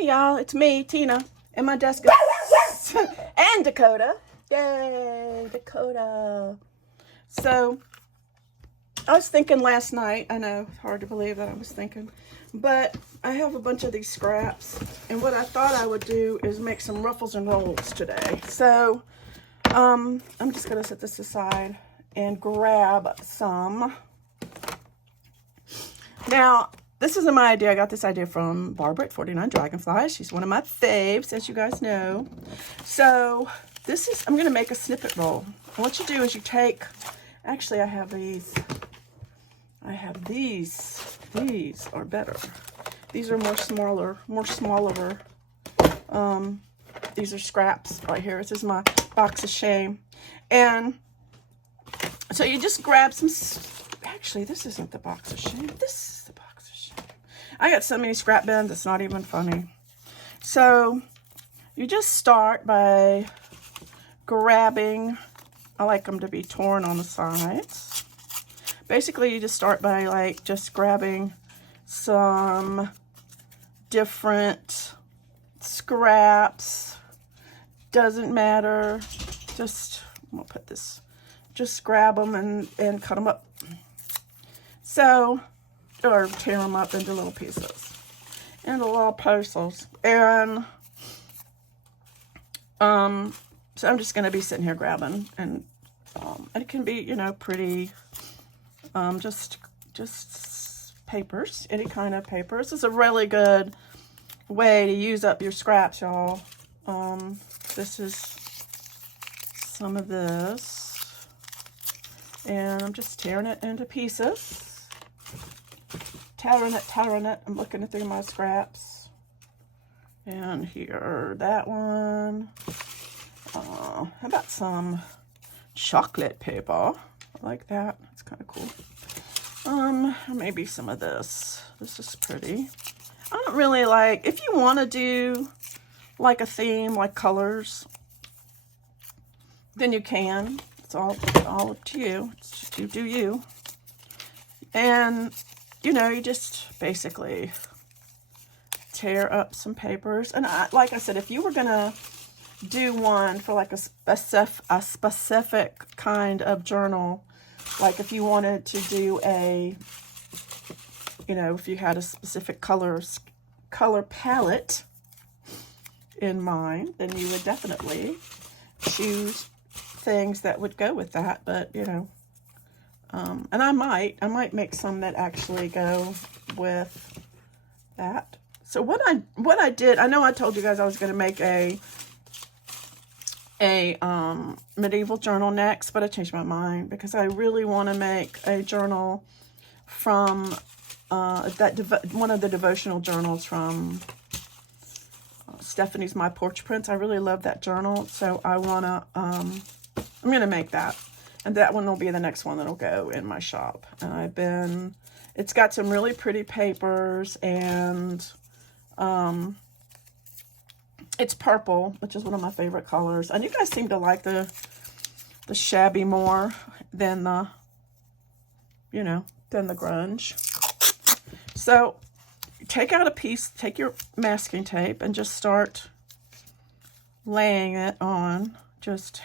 Hey y'all, it's me, Tina, and my desk is and Dakota. Yay, Dakota. So, I was thinking last night, I know, it's hard to believe that I was thinking, but I have a bunch of these scraps, and what I thought I would do is make some ruffles and rolls today. So, I'm just going to set this aside and grab some. Now, this isn't my idea. I got this idea from Barbara at 49 Dragonflies. She's one of my faves, as you guys know. So, I'm going to make a snippet roll. And what you do is you take, actually I have these. These are better. These are more smaller. These are scraps right here. This is my box of shame. And so you just grab some, actually this isn't the box of shame. This is the box of shame. I got so many scrap bins, it's not even funny. So you just start by grabbing, I like them to be torn on the sides. Basically, you just start by just grabbing some different scraps. Doesn't matter. Just, I'm gonna put this, just grab them and cut them up. So, or tear them up into little pieces, into little parcels. And, so I'm just gonna be sitting here grabbing, and it can be, you know, pretty, just papers, any kind of papers. This is a really good way to use up your scraps, y'all. This is some of this, and I'm just tearing it into pieces. Tearing it. I'm looking through my scraps. And here, that one. How about some chocolate paper? I like that. That's kind of cool. Maybe some of this. This is pretty. I don't really like, if you want to do like a theme, like colors, then you can. It's all up to you. It's just you do you. And, you know, you just basically tear up some papers. And like I said, if you were going to do one for like a specific kind of journal, like if you wanted to do a, you know, if you had a specific color palette in mind, then you would definitely choose things that would go with that. But, you know, and I might make some that actually go with that. So what I did, I know I told you guys I was going to make a medieval journal next, but I changed my mind because I really want to make a journal from one of the devotional journals from Stephanie's My Porch Prints. I really love that journal, so I want to I'm going to make that, and that one will be the next one that'll go in my shop. And it's got some really pretty papers, and it's purple, which is one of my favorite colors. And you guys seem to like the shabby more than the, you know, than the grunge. So take out a piece, take your masking tape and just start laying it on, just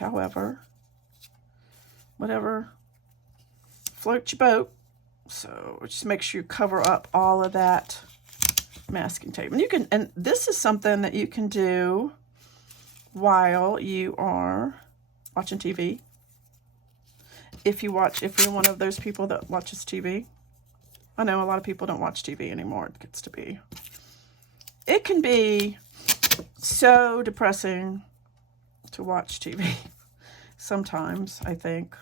whatever floats your boat. So just make sure you cover up all of that masking tape. And you can, and this is something that you can do while you are watching TV. If you're one of those people that watches TV. I know a lot of people don't watch TV anymore. It can be so depressing to watch TV sometimes, I think.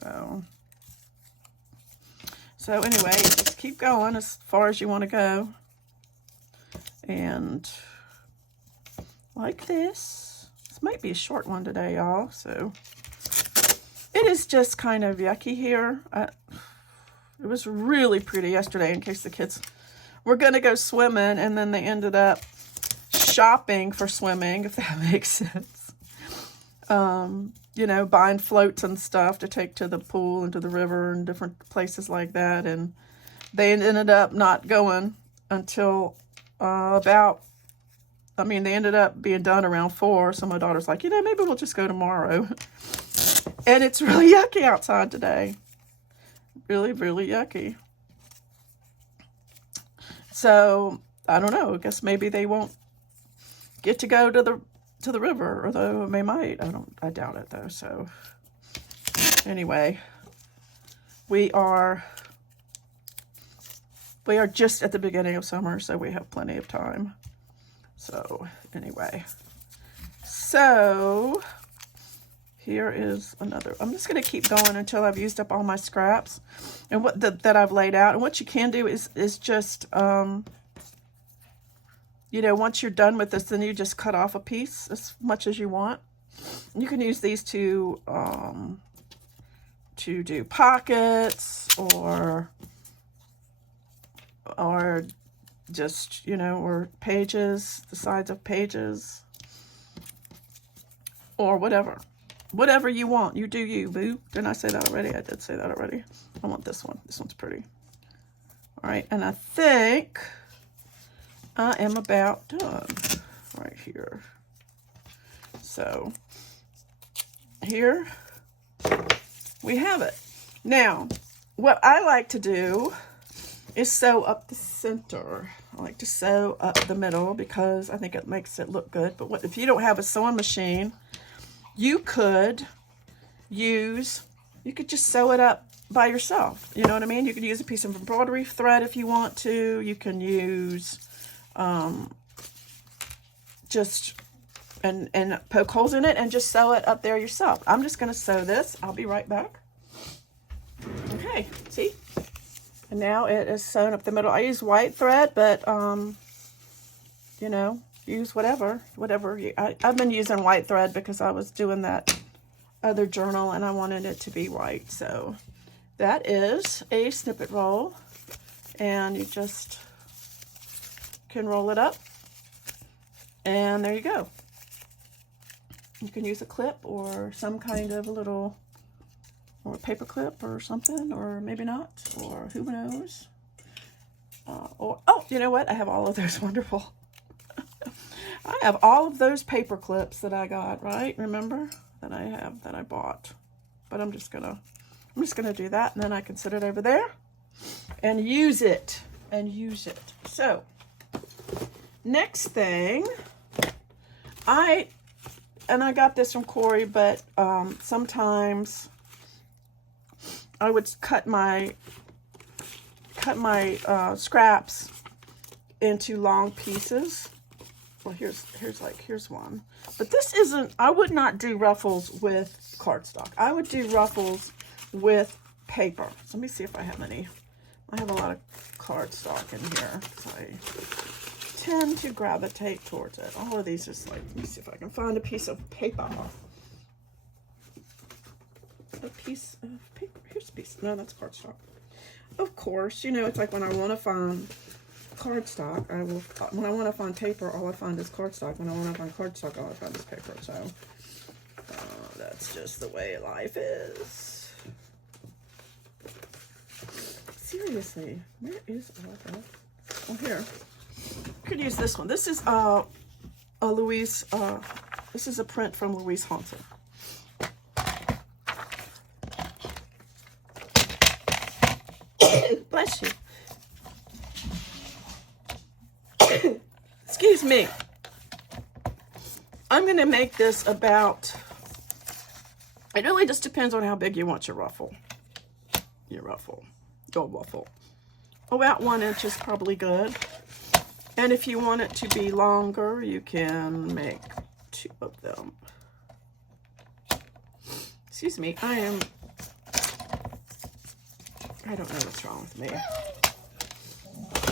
So anyway, just keep going as far as you want to go. And like this might be a short one today, y'all. So it is just kind of yucky here. It was really pretty yesterday, in case the kids were going to go swimming, and then they ended up shopping for swimming, if that makes sense. You know, buying floats and stuff to take to the pool and to the river and different places like that. And they ended up not going until about I mean, they ended up being done around 4. So my daughter's like, you know, maybe we'll just go tomorrow. And it's really yucky outside today. Really, really yucky. So, I don't know. I guess maybe they won't get to go to the river, although they might. I doubt it though. So, anyway, we are just at the beginning of summer, so we have plenty of time. So, anyway. So, here is another. I'm just going to keep going until I've used up all my scraps and that I've laid out. And what you can do is just, you know, once you're done with this, then you just cut off a piece as much as you want. You can use these to do pockets or just, you know, or pages, the sides of pages, or whatever. Whatever you want, you do you, boo. Didn't I say that already? I did say that already. I want this one. This one's pretty. All right, and I think I am about done right here. So here we have it. Now, what I like to do is sew up the center. I like to sew up the middle because I think it makes it look good. But if you don't have a sewing machine, you could just sew it up by yourself. You know what I mean? You could use a piece of embroidery thread if you want to. You can use just and poke holes in it and just sew it up there yourself. I'm just going to sew this. I'll be right back. Okay, see? And now it is sewn up the middle. I use white thread, but you know, use whatever I've been using white thread because I was doing that other journal and I wanted it to be white. So that is a snippet roll, and you just can roll it up, and there you go. You can use a clip or some kind of a little, or a paper clip or something, or maybe not, or who knows. Or, oh, you know what? I have all of those wonderful. I have all of those paper clips that I got, right? Remember that I bought. But I'm just gonna do that, and then I can set it over there and use it. So next thing, I got this from Corey, but sometimes I would cut my scraps into long pieces. Well, here's one. But this isn't, I would not do ruffles with cardstock. I would do ruffles with paper. So let me see if I have any. I have a lot of cardstock in here. So I tend to gravitate towards it. All of these is like, let me see if I can find a piece of paper. A piece of paper. Here's a piece. No, that's cardstock. Of course, you know, it's like when I want to find cardstock, when I want to find paper, all I find is cardstock. When I want to find cardstock, all I find is paper. So that's just the way life is. Seriously, where is all that? Oh, here. Could use this one. This is a Louise. This is a print from Louise Haunton. Bless you. Excuse me. I'm going to make this about, it really just depends on how big you want your ruffle. Your waffle. About 1 inch is probably good. And if you want it to be longer, you can make 2 of them. Excuse me, I don't know what's wrong with me.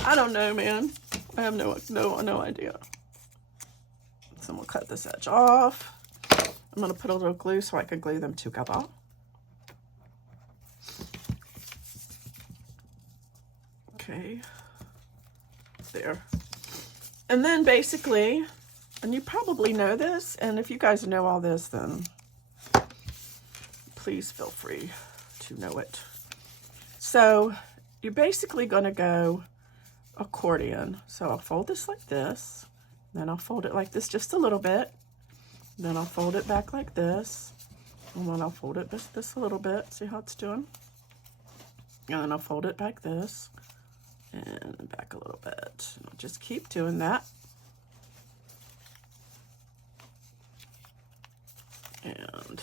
I don't know, man. I have no idea. So I'm gonna cut this edge off. I'm gonna put a little glue so I can glue them together. Okay, there. And then basically, and you probably know this, and if you guys know all this, then please feel free to know it. So you're basically gonna go accordion. So I'll fold this like this, Then I'll fold it like this just a little bit. Then I'll fold it back like this. And then I'll fold it this a little bit. See how it's doing? And then I'll fold it like this. And back a little bit. And I'll just keep doing that. And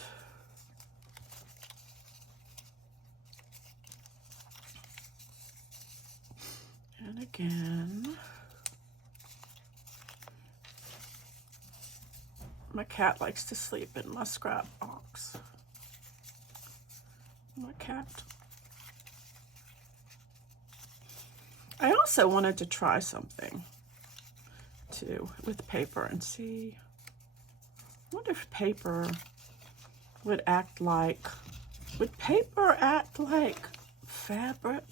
again. My cat likes to sleep in my scrap box. My cat. I also wanted to try something too with paper and see. I wonder if paper would act like, would paper act like fabric?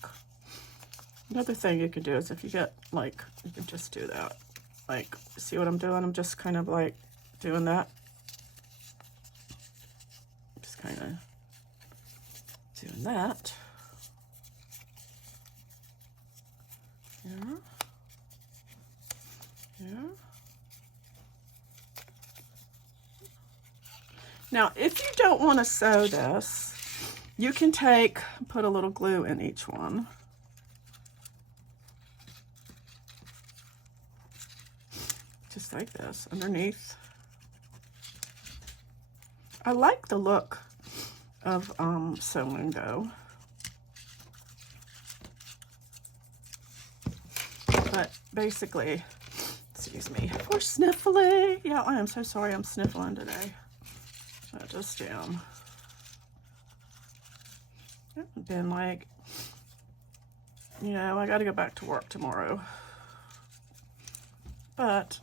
Another thing you can do is if you get like, you can just do that. Like, see what I'm doing? I'm just kind of like doing that. Just kind of doing that. Yeah. Yeah. Now, if you don't want to sew this, you can put a little glue in each one. Just like this, underneath. I like the look of sewing though. But basically, excuse me for sniffling. Yeah, I am so sorry I'm sniffling today. I just am. I've been like, you know, I got to go back to work tomorrow. But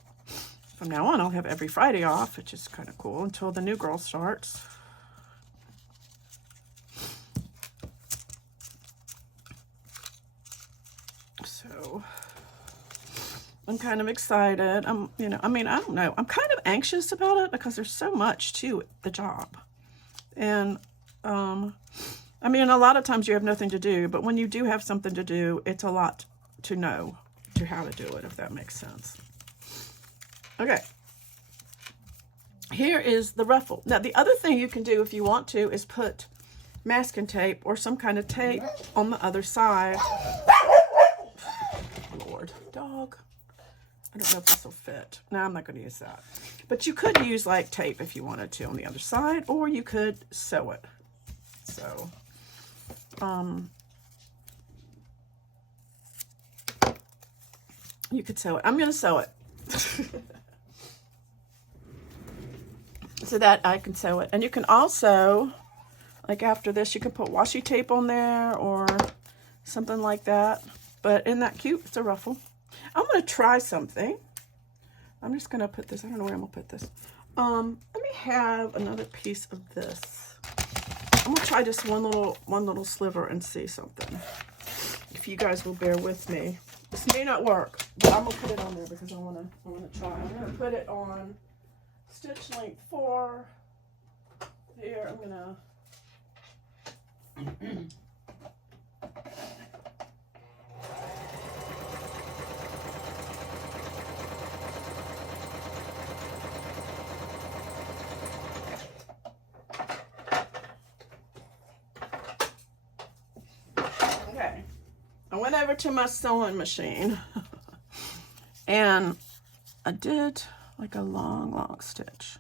from now on, I'll have every Friday off, which is kind of cool until the new girl starts. So I'm kind of excited. You know, I mean, I don't know. I'm kind of anxious about it because there's so much to the job. And, I mean, a lot of times you have nothing to do, but when you do have something to do, it's a lot to know how to do it, if that makes sense. Okay. Here is the ruffle. Now, the other thing you can do if you want to is put masking tape or some kind of tape on the other side. Lord, dog. I don't know if this will fit. No, I'm not going to use that. But you could use like tape if you wanted to on the other side, or you could sew it. So, you could sew it. I'm going to sew it. So that I can sew it. And you can also, like after this, you can put washi tape on there or something like that. But isn't that cute? It's a ruffle. I'm going to try something. I'm just going to put this, I don't know where I'm going to put this. Let me have another piece of this. I'm going to try just one little sliver and see something. If you guys will bear with me. This may not work, but I'm going to put it on there because I want to try. I'm going to put it on stitch length 4. Here, I'm going to... I went over to my sewing machine and I did like a long stitch.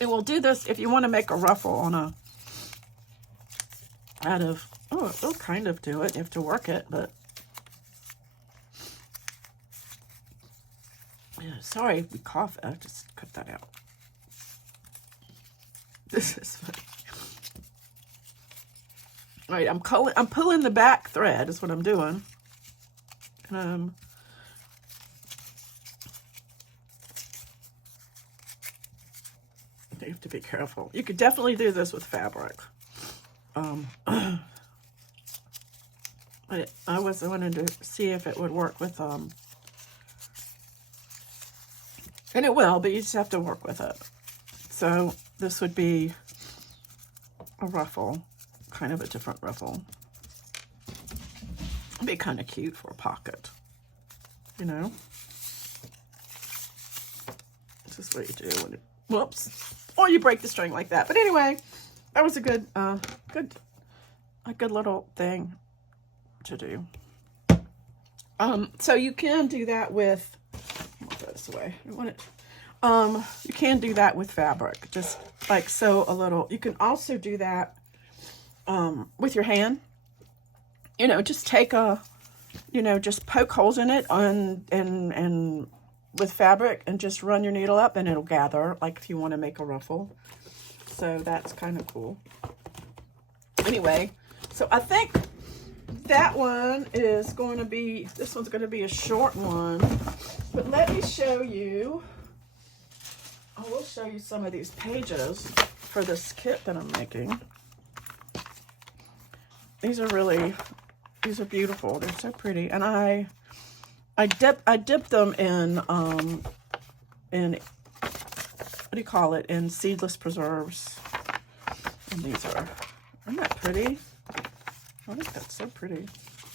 And we'll do this if you want to make a ruffle on oh, it'll kind of do it. You have to work it, but yeah, sorry if we cough. I just cut that out. This is funny. All right, I'm pulling the back thread is what I'm doing. You have to be careful. You could definitely do this with fabric. I was wanting to see if it would work with And it will, but you just have to work with it. So this would be a ruffle, kind of a different ruffle. It'd be kind of cute for a pocket, you know? This is what you do when it, whoops, or you break the string like that. But anyway, that was a good little thing to do. So you can do that with, I'll throw this away. You can do that with fabric, just like sew a little. You can also do that with your hand. You know, just take a, you know, just poke holes in it and with fabric and just run your needle up and it'll gather, like if you want to make a ruffle. So that's kind of cool. Anyway, so I think that one is going to be, this one's going to be a short one, but let me show you, I will show you some of these pages for this kit that I'm making. These are beautiful. They're so pretty. And I dip them in what do you call it? In seedless preserves. And these are, isn't that pretty? I think that's so pretty. I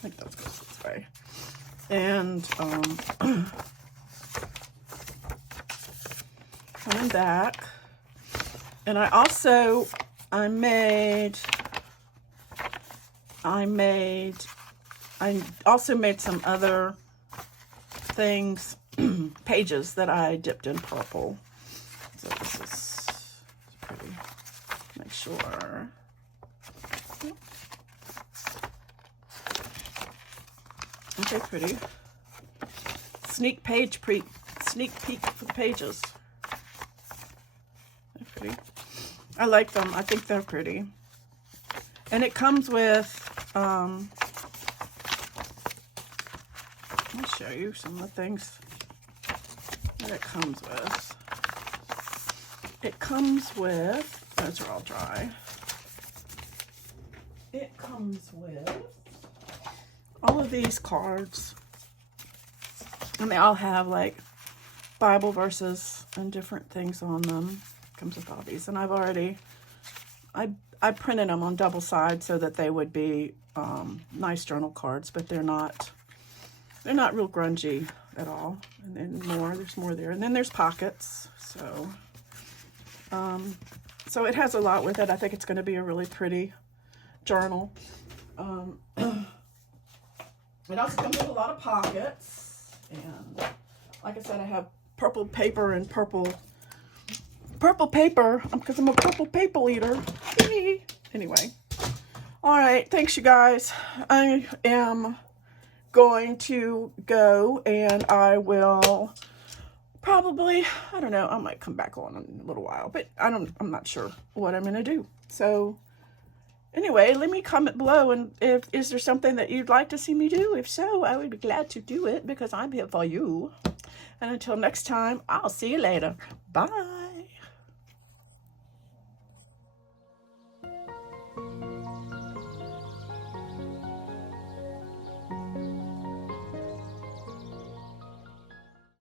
think that's goes this way. And coming back, and I also made some other things, pages that I dipped in purple. So this is pretty. Make sure. Okay, pretty. Sneak peek for the pages. They're pretty. I like them. I think they're pretty. And it comes with, let me show you some of the things that it comes with. It comes with, those are all dry. It comes with all of these cards. And they all have like Bible verses and different things on them. It comes with all these. And I've already, I printed them on double side so that they would be nice journal cards, but they're not real grungy at all. And then there's more there. And then there's pockets. So it has a lot with it. I think it's going to be a really pretty journal. It also comes with a lot of pockets. And like I said, I have purple paper and purple paper because I'm a purple paper eater. Anyway, all right, thanks you guys. I am going to go and I will probably, I don't know, I might come back on in a little while, but I'm not sure what I'm gonna do. So anyway, let me comment below, and is there something that you'd like to see me do? If so, I would be glad to do it because I'm here for you. And until next time, I'll see you later. Bye.